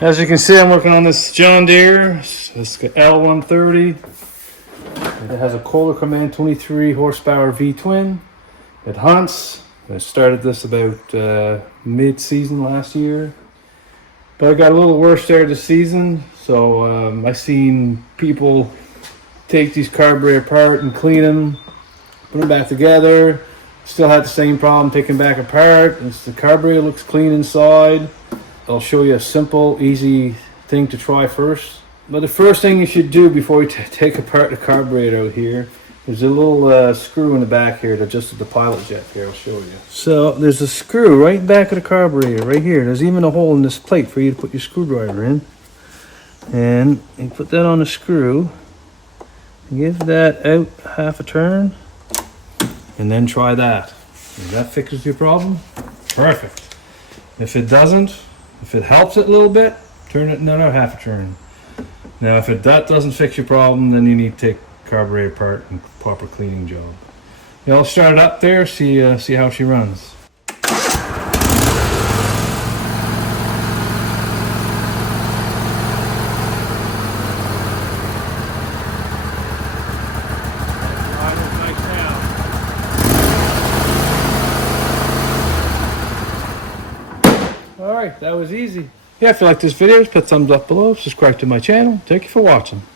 As you can see, I'm working on this John Deere. It's L130. It has a Kohler Command 23 horsepower V-twin. It hunts. I started this about mid-season last year, but it got a little worse there this season. So I seen people take these carburetor apart and clean them, put them back together. Still had the same problem taking back apart. The carburetor looks clean inside. I'll show you a simple, easy thing to try first. But the first thing you should do before you take apart the carburetor out here, there's a little screw in the back here that adjusts the pilot jet here. I'll show you. So there's a screw right back of the carburetor, right here. There's even a hole in this plate for you to put your screwdriver in. And you put that on the screw. Give that out half a turn. And then try that. And that fixes your problem. Perfect. If it doesn't, if it helps it a little bit, turn it another half a turn. Now, if that doesn't fix your problem, then you need to take carburetor apart and proper cleaning job. Yeah, I'll start it up there, see how she runs. Alright, that was easy. Yeah, if you like this video, just put thumbs up below, subscribe to my channel. Thank you for watching.